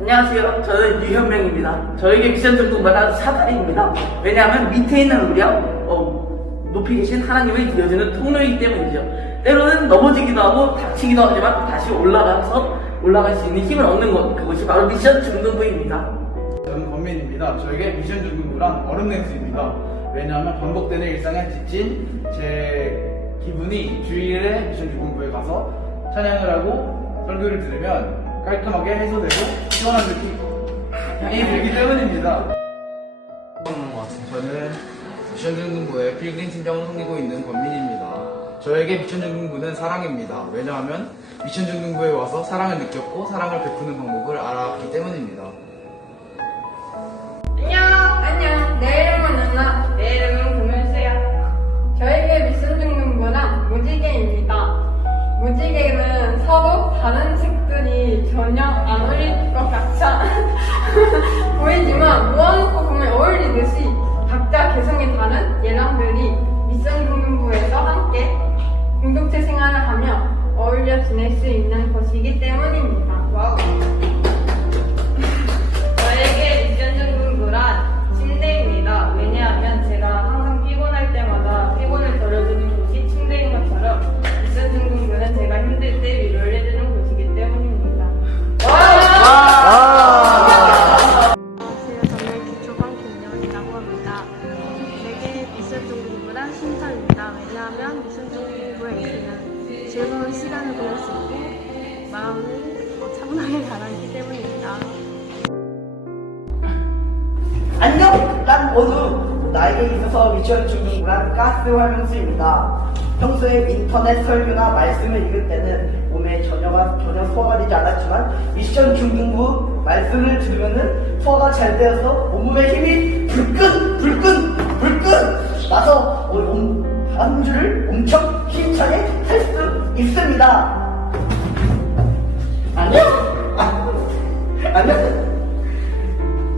안녕하세요. 저는 유현명입니다. 저에게 미션 중독마다 사다리입니다. 왜냐하면 밑에 있는 우리와 높이 계신 하나님을 이어주는 통로이기 때문이죠. 때로는 넘어지기도 하고 다치기도 하지만 다시 올라갈 수 있는 힘을 얻는 것, 그것이 바로 미션 중등부입니다. 저는 권민입니다. 저에게 미션 중등부란 얼음냉수입니다. 왜냐하면 반복되는 일상에 지친 제 기분이 주일에 미션 중등부에 가서 찬양을 하고 설교를 들으면 깔끔하게 해소되고 시원한 느낌이 들기 때문입니다. 저는 미션 중등부의 필그림 팀장을 섬기고 있는 권민입니다. 저에게 미션 중등부는 사랑입니다. 왜냐하면 미션 중등부에 와서 사랑을 느꼈고 사랑을 베푸는 방법을 알았기 때문입니다. 안녕. 내 이름은 누나. 내 이름은 금은수야. 저에게 미션 중등부란 무지개입니다. 무지개는 서로 다른 색들이 전혀 안 어울릴 것 같아 보이지만 모아놓고 보면 어울리듯이 각자 개성이 다른 얘랑들이 미션 중등부에서 함께 공동체 생활을 하며 어울려 지낼 수 있는 것이기 때문입니다. 와우. 저에게 미션 중등부란 침대입니다. 왜냐하면 제가 항상 피곤할 때마다 피곤을 덜어주는 곳이 침대인 것처럼 미션 중등부는 제가 힘들 때 위로를 해주는 곳이기 때문입니다. 안녕하세요. 저는 기초반 김여은이라고 합니다. 제게 미션 중등부란 쉼터입니다. 왜냐하면 미션 중등부에 있으면 즐거운 시간을 보낼 수 있고 마음을 차분하게 가라앉기 때문입니다. 안녕! 난 원우! 나에게 있어서 미션 중등부란 가스 활명수입니다. 평소에 인터넷 설교나 말씀을 읽을 때는 몸에 전혀 소화가 되지 않았지만 미션 중등부 말씀을 들으면은 소화가 잘 되어서 온몸에 힘이 불끈 나서 한 주를 엄청 힘차게 할 수 있습니다. 안녕! 안녕!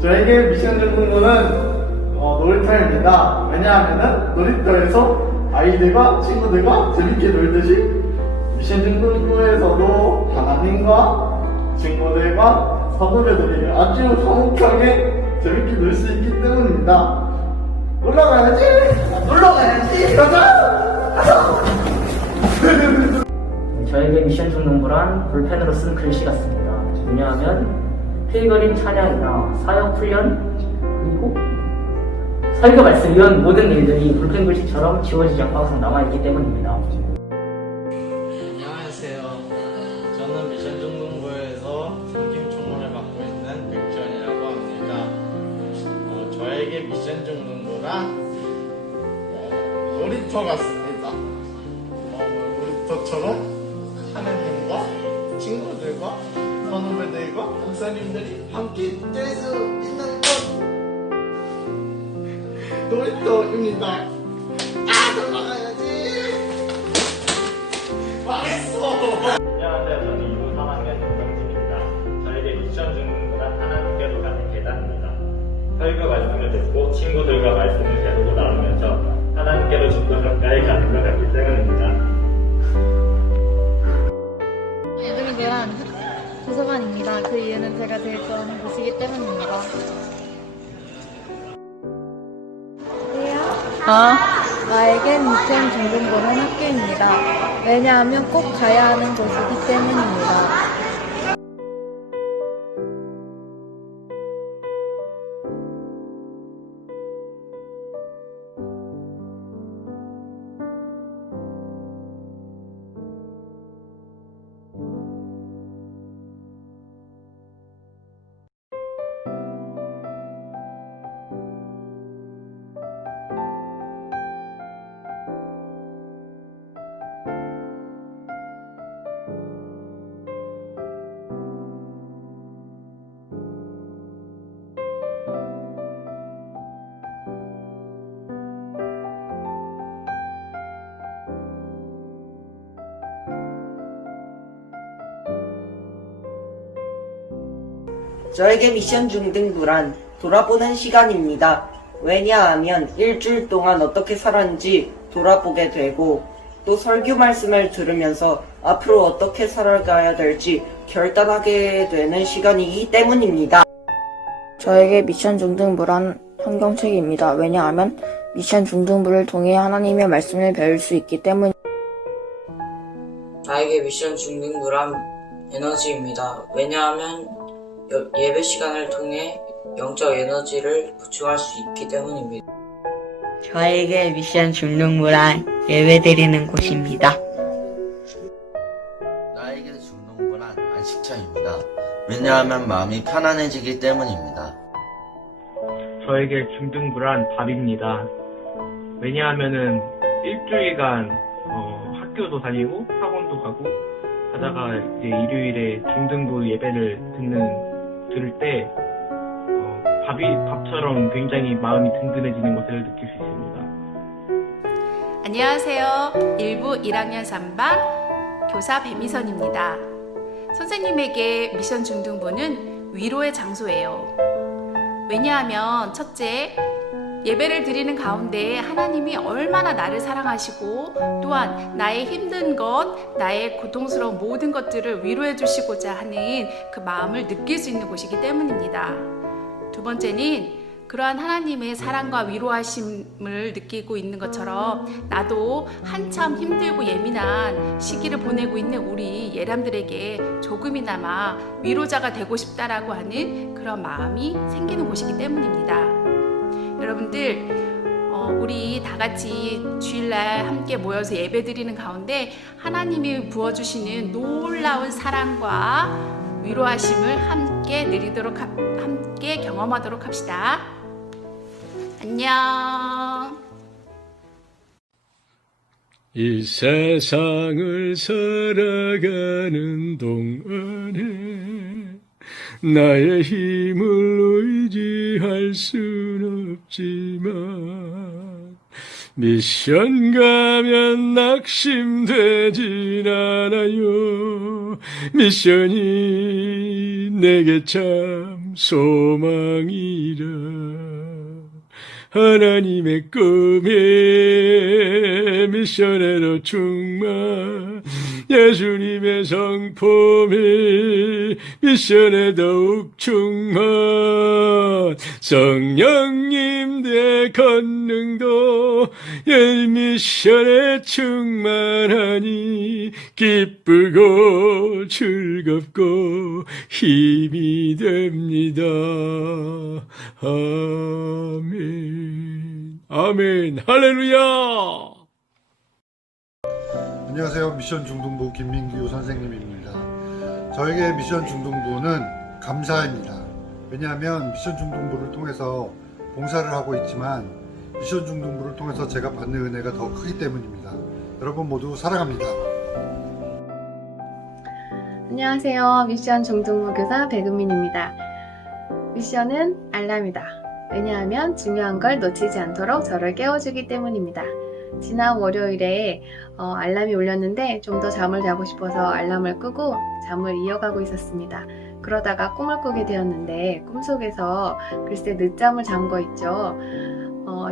저에게 미션 중등부는 놀이터입니다. 왜냐하면 놀이터에서 아이들과 친구들과 재밌게 놀듯이 미션 중등부에서도 하나님과 친구들과 선후배들이 아주 화목하게 재밌게 놀 수 있기 때문입니다. 놀러 가야지! 가자! 저에게 미션 중등부란 볼펜으로 쓴 글씨 같습니다. 왜냐하면 필그림 찬양이나 사역 훈련 그리고 설교 말씀 이런 모든 일들이 볼펜 글씨처럼 지워지지 않고 항상 남아있기 때문입니다. 안녕하세요. 저는 미션 중등부에서 섬김 총무를 맡고 있는 백지원이라고 합니다. 저에게 미션 중등부란 놀이터 같습니다. 놀이터처럼 하나님과 친구들과 선후배들과 목사님들이 함께 될 수 있는 곳 놀이터입니다. 돌아가야지. 망했어. 안녕하세요. 저는 2부 3학년 김정진입니다. 저에게 미션 중등부란 하나님께로 가는 계단입니다. 설교 말씀을 듣고 친구들과 말씀을 배우고 나오면서 하나님께로 좀 더 가까이 가는 것 같기 때문입니다. 애들이란 도서관입니다. 그 이유는 제가 제일 좋아하는 곳이기 때문입니다. 나에게 미션 중등부는 학교입니다. 왜냐하면 꼭 가야 하는 곳이기 때문입니다. 저에게 미션 중등부란 돌아보는 시간입니다. 왜냐하면 일주일 동안 어떻게 살았는지 돌아보게 되고 또 설교 말씀을 들으면서 앞으로 어떻게 살아가야 될지 결단하게 되는 시간이기 때문입니다. 저에게 미션 중등부란 성경책입니다. 왜냐하면 미션 중등부를 통해 하나님의 말씀을 배울 수 있기 때문입니다. 나에게 미션 중등부란 에너지입니다. 왜냐하면 예배 시간을 통해 영적 에너지를 보충할 수 있기 때문입니다. 저에게 미션 중등부란 예배드리는 곳입니다. 나에게 중등부란 안식처입니다. 왜냐하면 마음이 편안해지기 때문입니다. 저에게 중등부란 밥입니다. 왜냐하면은 일주일간 학교도 다니고 학원도 가고 하다가 이제 일요일에 중등부 예배를 들을 때 밥처럼 굉장히 마음이 든든해지는 것을 느낄 수 있습니다. 안녕하세요. 1부 1학년 3반 교사 배미선입니다. 선생님에게 미션 중등부는 위로의 장소예요. 왜냐하면 첫째, 예배를 드리는 가운데 하나님이 얼마나 나를 사랑하시고 또한 나의 힘든 것, 나의 고통스러운 모든 것들을 위로해 주시고자 하는 그 마음을 느낄 수 있는 곳이기 때문입니다. 두 번째는 그러한 하나님의 사랑과 위로하심을 느끼고 있는 것처럼 나도 한참 힘들고 예민한 시기를 보내고 있는 우리 예람들에게 조금이나마 위로자가 되고 싶다라고 하는 그런 마음이 생기는 곳이기 때문입니다. 여러분들 우리 다 같이 주일날 함께 모여서 예배드리는 가운데 하나님이 부어주시는 놀라운 사랑과 위로하심을 함께 함께 경험하도록 합시다. 안녕. 이 세상을 살아가는 동안에 나의 힘을 의지할 순 없지만 미션 가면 낙심되진 않아요. 미션이 내게 참 소망이라. 하나님의 꿈에 미션에도 충만, 예수님의 성품이 미션에 더욱 충만, 성령님 내 권능도 미션에 충만하니 기쁘고 즐겁고 힘이 됩니다. 아멘. 아멘. 할렐루야. 안녕하세요. 미션 중등부 김민규 선생님입니다. 저에게 미션 중등부는 감사입니다. 왜냐하면 미션 중등부를 통해서 봉사를 하고 있지만 미션 중등부를 통해서 제가 받는 은혜가 더 크기 때문입니다. 여러분 모두 사랑합니다. 안녕하세요. 미션 중등부 교사 백은민입니다. 미션은 알람이다. 왜냐하면 중요한 걸 놓치지 않도록 저를 깨워주기 때문입니다. 지난 월요일에 알람이 울렸는데 좀 더 잠을 자고 싶어서 알람을 끄고 잠을 이어가고 있었습니다. 그러다가 꿈을 꾸게 되었는데 꿈속에서 글쎄 늦잠을 잔 거 있죠.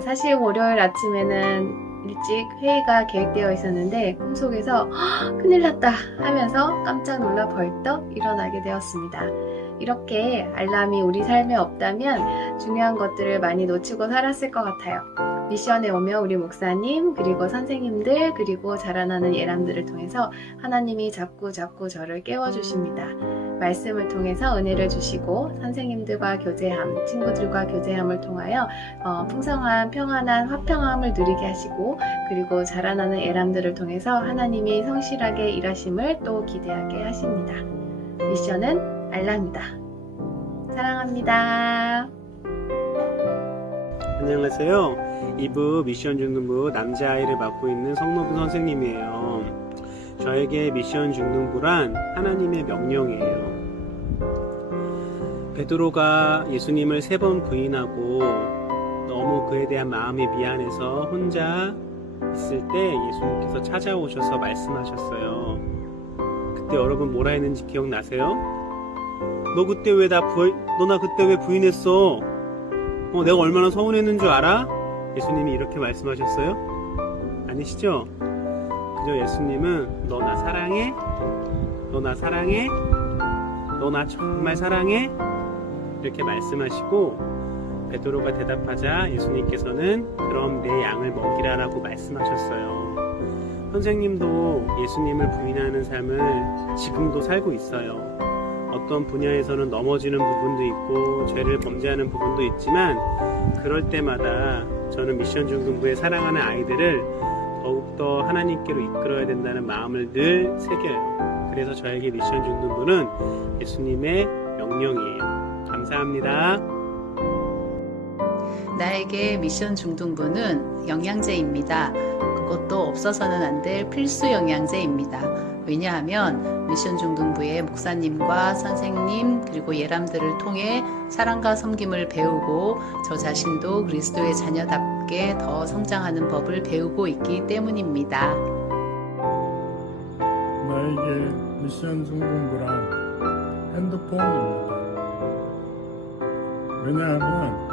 사실 월요일 아침에는 일찍 회의가 계획되어 있었는데 꿈속에서 큰일 났다 하면서 깜짝 놀라 벌떡 일어나게 되었습니다. 이렇게 알람이 우리 삶에 없다면 중요한 것들을 많이 놓치고 살았을 것 같아요. 미션에 오면 우리 목사님 그리고 선생님들 그리고 자라나는 예람들을 통해서 하나님이 자꾸 저를 깨워주십니다. 말씀을 통해서 은혜를 주시고 선생님들과 교제함, 친구들과 교제함을 통하여 풍성한 평안한 화평함을 누리게 하시고 그리고 자라나는 예람들을 통해서 하나님이 성실하게 일하심을 또 기대하게 하십니다. 미션은 알람이다. 사랑합니다. 안녕하세요. 2부 미션 중등부 남자아이를 맡고 있는 성노부 선생님이에요. 저에게 미션 중등부란 하나님의 명령이에요. 베드로가 예수님을 3번 부인하고 너무 그에 대한 마음이 미안해서 혼자 있을 때 예수님께서 찾아오셔서 말씀하셨어요. 그때 여러분 뭐라 했는지 기억나세요? 너 그때 왜 나 그때 왜 부인했어? 내가 얼마나 서운했는 줄 알아? 예수님이 이렇게 말씀하셨어요? 아니시죠? 그저 예수님은 너 나 사랑해? 너 나 사랑해? 너 나 정말 사랑해? 이렇게 말씀하시고 베드로가 대답하자 예수님께서는 그럼 내 양을 먹이라라고 말씀하셨어요. 선생님도 예수님을 부인하는 삶을 지금도 살고 있어요. 어떤 분야에서는 넘어지는 부분도 있고 죄를 범죄하는 부분도 있지만 그럴 때마다 저는 미션 중등부의 사랑하는 아이들을 더욱더 하나님께로 이끌어야 된다는 마음을 늘 새겨요. 그래서 저에게 미션 중등부는 예수님의 명령이에요. 감사합니다. 나에게 미션 중등부는 영양제입니다. 그것도 없어서는 안 될 필수 영양제입니다. 왜냐하면 미션 중등부의 목사님과 선생님 그리고 예람들을 통해 사랑과 섬김을 배우고 저 자신도 그리스도의 자녀답게 더 성장하는 법을 배우고 있기 때문입니다. 나에게 미션 중등부란 핸드폰입니다. 왜냐하면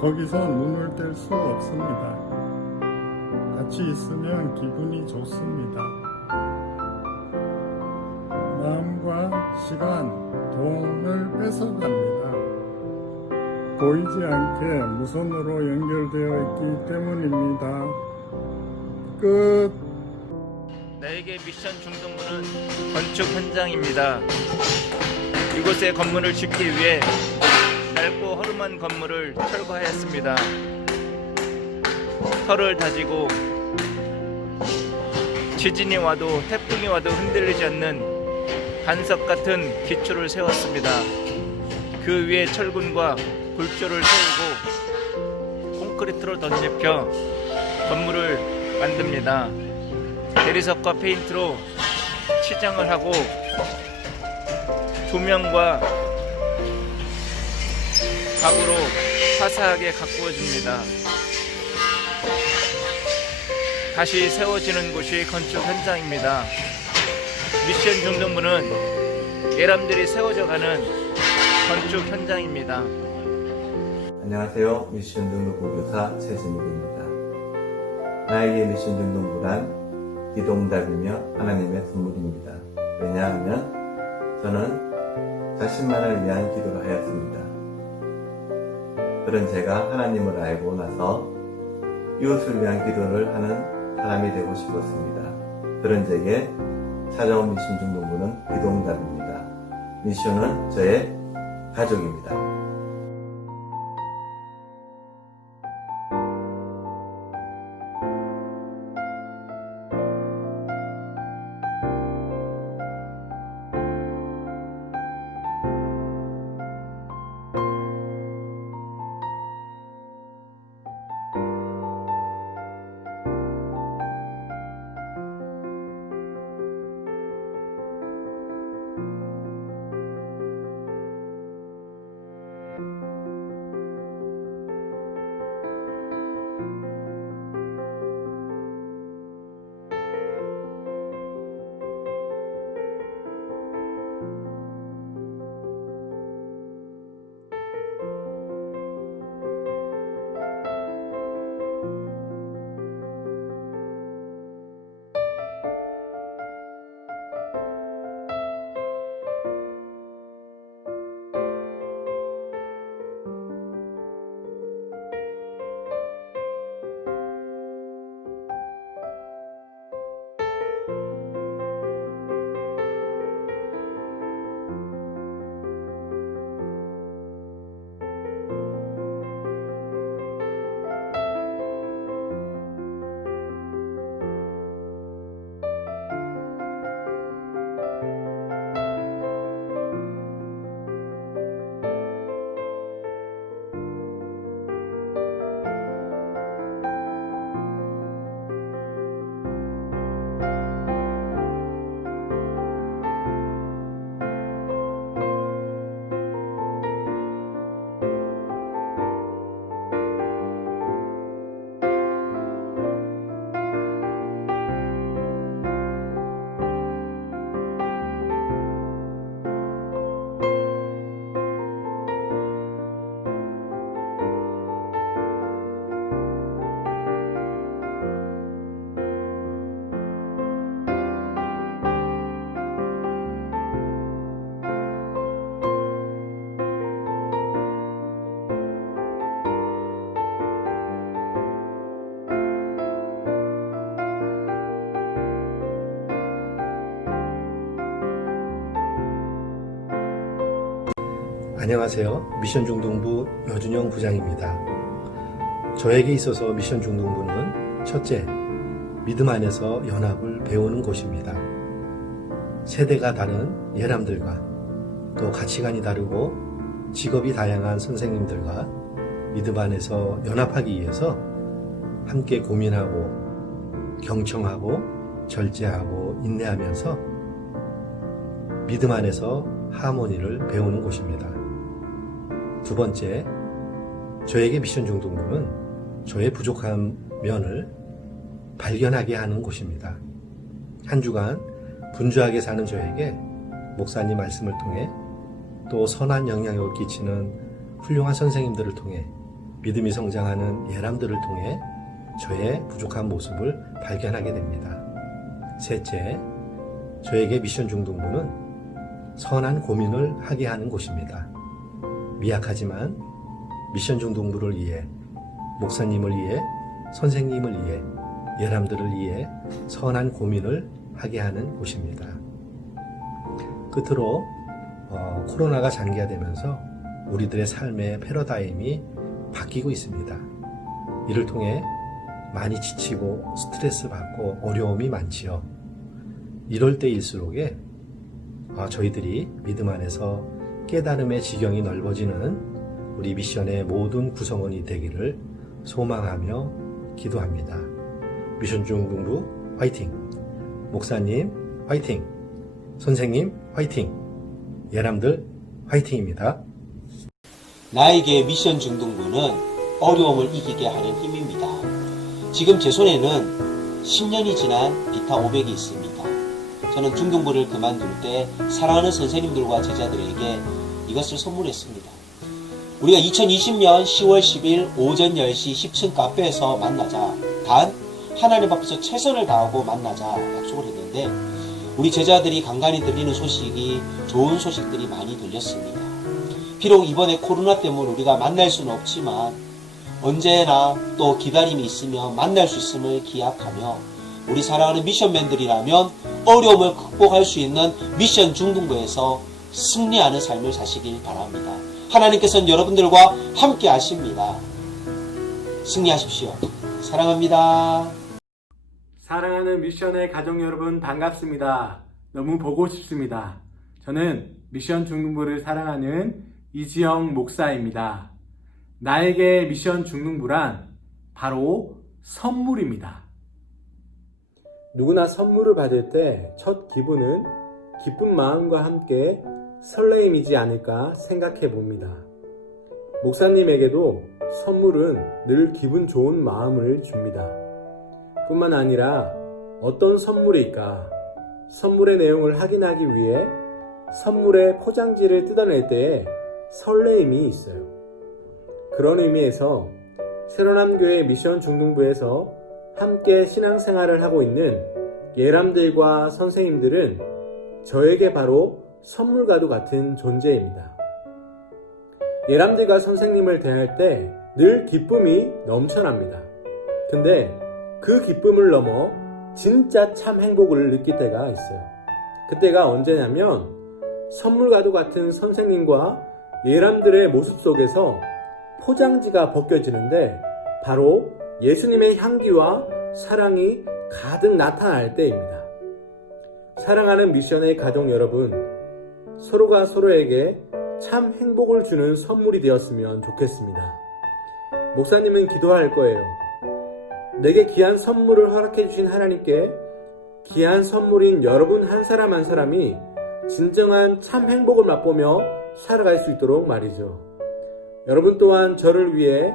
거기서 눈을 뗄 수 없습니다. 같이 있으면 기분이 좋습니다. 마음과 시간, 돈을 뺏어갑니다. 보이지 않게 무선으로 연결되어 있기 때문입니다. 끝. 나에게 미션 중등부는 건축 현장입니다. 이곳의 건물을 짓기 위해 낡고 허름한 건물을 철거하였습니다. 털을 다지고 지진이 와도 태풍이 와도 흔들리지 않는 반석 같은 기초를 세웠습니다. 그 위에 철근과 골조를 세우고 콘크리트로 덧입혀 건물을 만듭니다. 대리석과 페인트로 치장을 하고 조명과 가구로 화사하게 가꾸어줍니다. 다시 세워지는 곳이 건축 현장입니다. 미션 중등부는 예람들이 세워져가는 건축 현장입니다. 안녕하세요. 미션 중등부 교사 최진욱입니다. 나에게 미션 중등부란 기도응답이며 하나님의 선물입니다. 왜냐하면 저는 자신만을 위한 기도를 하였습니다. 그런 제가 하나님을 알고 나서 이웃을 위한 기도를 하는 사람이 되고 싶었습니다. 그런 제게 찾아온 미션 중등부는 기도응답입니다. 미션은 저의 가족입니다. 안녕하세요. 미션 중등부 여준영 부장입니다. 저에게 있어서 미션 중등부는 첫째, 믿음 안에서 연합을 배우는 곳입니다. 세대가 다른 예람들과 또 가치관이 다르고 직업이 다양한 선생님들과 믿음 안에서 연합하기 위해서 함께 고민하고 경청하고 절제하고 인내하면서 믿음 안에서 하모니를 배우는 곳입니다. 두 번째, 저에게 미션 중등부는 저의 부족한 면을 발견하게 하는 곳입니다. 한 주간 분주하게 사는 저에게 목사님 말씀을 통해 또 선한 영향력을 끼치는 훌륭한 선생님들을 통해 믿음이 성장하는 예람들을 통해 저의 부족한 모습을 발견하게 됩니다. 셋째, 저에게 미션 중등부는 선한 고민을 하게 하는 곳입니다. 미약하지만 미션 중등부를 위해, 목사님을 위해, 선생님을 위해, 예람들을 위해 선한 고민을 하게 하는 곳입니다. 끝으로 코로나가 장기화되면서 우리들의 삶의 패러다임이 바뀌고 있습니다. 이를 통해 많이 지치고 스트레스 받고 어려움이 많지요. 이럴 때일수록에 저희들이 믿음 안에서 깨달음의 지경이 넓어지는 우리 미션의 모든 구성원이 되기를 소망하며 기도합니다. 미션 중등부 화이팅! 목사님 화이팅! 선생님 화이팅! 예람들 화이팅입니다. 나에게 미션 중등부는 어려움을 이기게 하는 힘입니다. 지금 제 손에는 10년이 지난 비타 500이 있습니다. 저는 중등부를 그만둘 때 사랑하는 선생님들과 제자들에게 이것을 선물했습니다. 우리가 2020년 10월 10일 오전 10시 10층 카페에서 만나자, 단 하나님 앞에서 최선을 다하고 만나자 약속을 했는데 우리 제자들이 간간히 들리는 소식이 좋은 소식들이 많이 들렸습니다. 비록 이번에 코로나 때문에 우리가 만날 수는 없지만 언제나 또 기다림이 있으며 만날 수 있음을 기약하며 우리 사랑하는 미션맨들이라면 어려움을 극복할 수 있는 미션 중등부에서 승리하는 삶을 사시길 바랍니다. 하나님께서는 여러분들과 함께 하십니다. 승리하십시오. 사랑합니다. 사랑하는 미션의 가족 여러분 반갑습니다. 너무 보고 싶습니다. 저는 미션 중등부를 사랑하는 이지영 목사입니다. 나에게 미션 중등부란 바로 선물입니다. 누구나 선물을 받을 때 첫 기분은 기쁜 마음과 함께 설레임이지 않을까 생각해 봅니다. 목사님에게도 선물은 늘 기분 좋은 마음을 줍니다. 뿐만 아니라 어떤 선물일까? 선물의 내용을 확인하기 위해 선물의 포장지를 뜯어낼 때에 설레임이 있어요. 그런 의미에서 새로남교회 미션 중등부에서 함께 신앙생활을 하고 있는 예람들과 선생님들은 저에게 바로 선물과도 같은 존재입니다. 예람들과 선생님을 대할 때 늘 기쁨이 넘쳐납니다. 근데 그 기쁨을 넘어 진짜 참 행복을 느낄 때가 있어요. 그때가 언제냐면 선물과도 같은 선생님과 예람들의 모습 속에서 포장지가 벗겨지는데 바로 예수님의 향기와 사랑이 가득 나타날 때입니다. 사랑하는 미션의 가족 여러분, 서로가 서로에게 참 행복을 주는 선물이 되었으면 좋겠습니다. 목사님은 기도할 거예요. 내게 귀한 선물을 허락해 주신 하나님께 귀한 선물인 여러분 한 사람 한 사람이 진정한 참 행복을 맛보며 살아갈 수 있도록 말이죠. 여러분 또한 저를 위해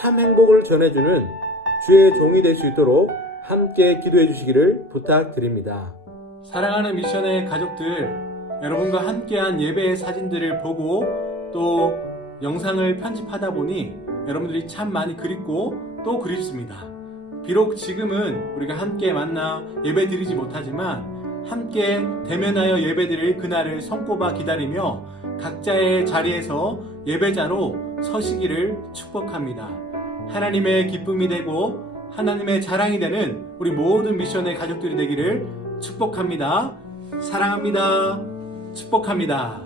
참 행복을 전해주는 주의 종이 될 수 있도록 함께 기도해 주시기를 부탁드립니다. 사랑하는 미션의 가족들, 여러분과 함께한 예배의 사진들을 보고 또 영상을 편집하다 보니 여러분들이 참 많이 그립고 또 그립습니다. 비록 지금은 우리가 함께 만나 예배 드리지 못하지만 함께 대면하여 예배드릴 그날을 손꼽아 기다리며 각자의 자리에서 예배자로 서시기를 축복합니다. 하나님의 기쁨이 되고 하나님의 자랑이 되는 우리 모든 미션의 가족들이 되기를 축복합니다. 사랑합니다. 축복합니다.